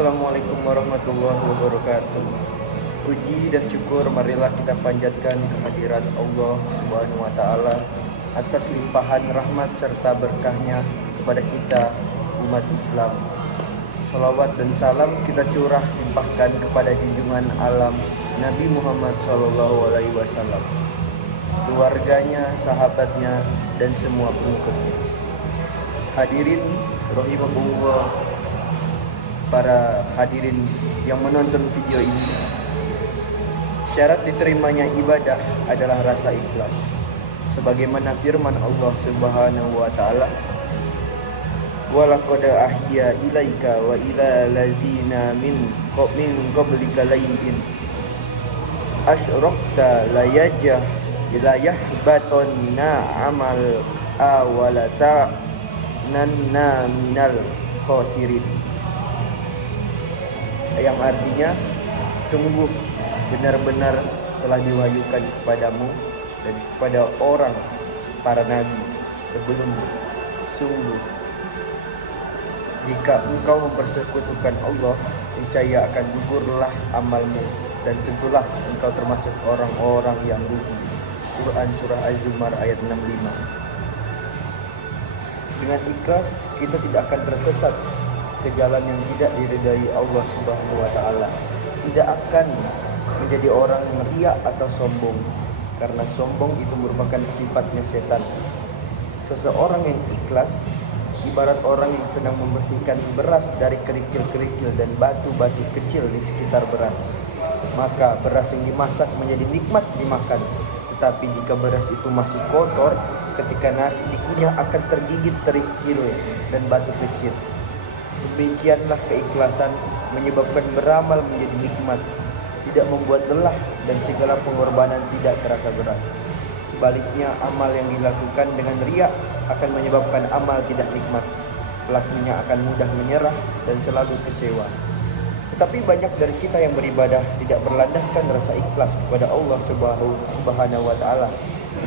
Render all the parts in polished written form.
Assalamualaikum warahmatullahi wabarakatuh. Puji dan syukur marilah kita panjatkan kehadirat Allah Subhanahu wa taala atas limpahan rahmat serta berkahnya kepada kita umat Islam. Salawat dan salam kita curah limpahkan kepada junjungan alam Nabi Muhammad SAW, keluarganya, sahabatnya, dan semua pengikutnya. Hadirin rahimakumullah, para hadirin yang menonton video ini, syarat diterimanya ibadah adalah rasa ikhlas. Sebagaimana firman Allah Subhanahu wa taala, "Wa laqad ahya ilaika wa ila ladzina min qablika layin asyrakta la yahbatanna amal awalata nanna minal khosirin." Yang artinya, sungguh benar-benar telah diwahyukan kepadamu dan kepada orang para nabi sebelummu, sungguh jika engkau mempersekutukan Allah, niscaya akan gugurlah amalmu dan tentulah engkau termasuk orang-orang yang rugi. Quran Surah Az-Zumar ayat 65. Dengan ikhlas kita tidak akan tersesat ke jalan yang tidak diridai Allah Subhanahu wa taala. Tidak akan menjadi orang yang riya atau sombong, karena sombong itu merupakan sifatnya setan. Seseorang yang ikhlas ibarat orang yang sedang membersihkan beras dari kerikil-kerikil dan batu-batu kecil di sekitar beras. Maka beras yang dimasak menjadi nikmat dimakan. Tetapi jika beras itu masih kotor, ketika nasi dikunyah akan tergigit kerikil dan batu kecil. Demikianlah keikhlasan menyebabkan beramal menjadi nikmat, tidak membuat lelah, dan segala pengorbanan tidak terasa berat. Sebaliknya, amal yang dilakukan dengan riya akan menyebabkan amal tidak nikmat. Pelakunya akan mudah menyerah dan selalu kecewa. Tetapi banyak dari kita yang beribadah tidak berlandaskan rasa ikhlas kepada Allah Subhanahu wa taala,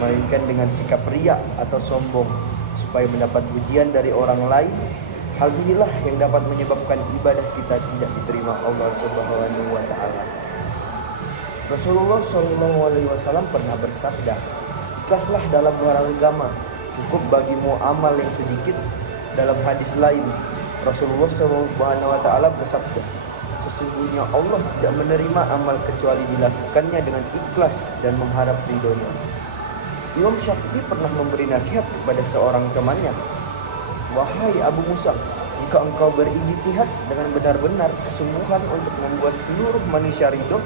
melainkan dengan sikap riya atau sombong supaya mendapat pujian dari orang lain. Hal inilah yang dapat menyebabkan ibadah kita tidak diterima Allah Subhanahu wa taala. Rasulullah SAW pernah bersabda, "Ikhlaslah dalam beragama, cukup bagimu amal yang sedikit." Dalam hadis lain, Rasulullah SAW bersabda, "Sesungguhnya Allah tidak menerima amal kecuali dilakukannya dengan ikhlas dan mengharap ridhonya." Imam Syafi'i pernah memberi nasihat kepada seorang temannya, "Wahai Abu Musa, jika engkau berijtihad dengan benar-benar kesungguhan untuk membuat seluruh manusia ridho,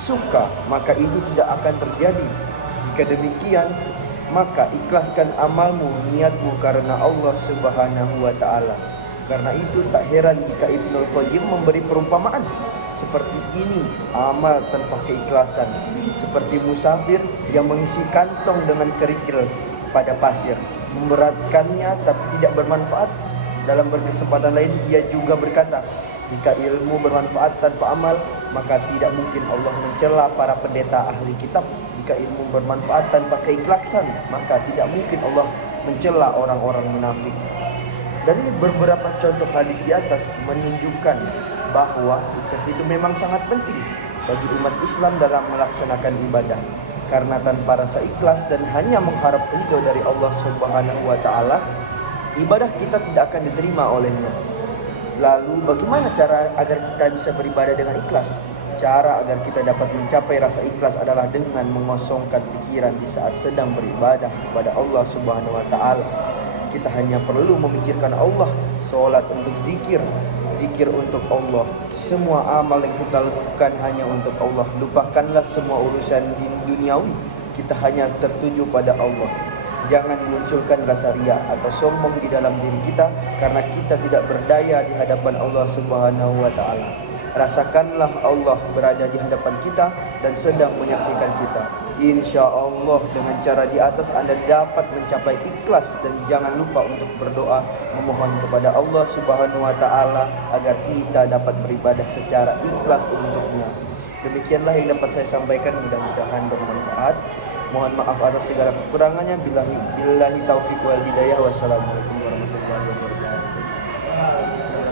suka, maka itu tidak akan terjadi. Jika demikian, maka ikhlaskan amalmu, niatmu karena Allah Subhanahu wa taala." Karena itu tak heran jika Ibnu Qayyim memberi perumpamaan seperti ini: amal tanpa keikhlasan seperti musafir yang mengisi kantong dengan kerikil pada pasir, memberatkannya tapi tidak bermanfaat. Dalam berkesempatan lain ia juga berkata, jika ilmu bermanfaat tanpa amal, maka tidak mungkin Allah mencela para pendeta ahli kitab. Jika ilmu bermanfaat tanpa keikhlasan, maka tidak mungkin Allah mencela orang-orang munafik. Dari beberapa contoh hadis di atas menunjukkan bahwa ikhlas itu memang sangat penting bagi umat Islam dalam melaksanakan ibadah. Karena tanpa rasa ikhlas dan hanya mengharap ridho dari Allah Subhanahu wa taala, ibadah kita tidak akan diterima olehnya. Lalu bagaimana cara agar kita bisa beribadah dengan ikhlas? Cara agar kita dapat mencapai rasa ikhlas adalah dengan mengosongkan pikiran di saat sedang beribadah kepada Allah Subhanahu wa taala. Kita hanya perlu memikirkan Allah, sholat untuk zikir, zikir untuk Allah. Semua amal yang kita lakukan hanya untuk Allah. Lupakanlah semua urusan duniawi. Kita hanya tertuju pada Allah. Jangan munculkan rasa riya atau sombong di dalam diri kita, karena kita tidak berdaya di hadapan Allah Subhanahu wa taala. Rasakanlah Allah berada di hadapan kita dan sedang menyaksikan kita. Insya Allah dengan cara di atas Anda dapat mencapai ikhlas, dan jangan lupa untuk berdoa memohon kepada Allah Subhanahu wa taala agar kita dapat beribadah secara ikhlas untuknya. Demikianlah yang dapat saya sampaikan, mudah-mudahan bermanfaat. Mohon maaf atas segala kekurangannya. Billahi taufik wal hidayah. Wassalamualaikum.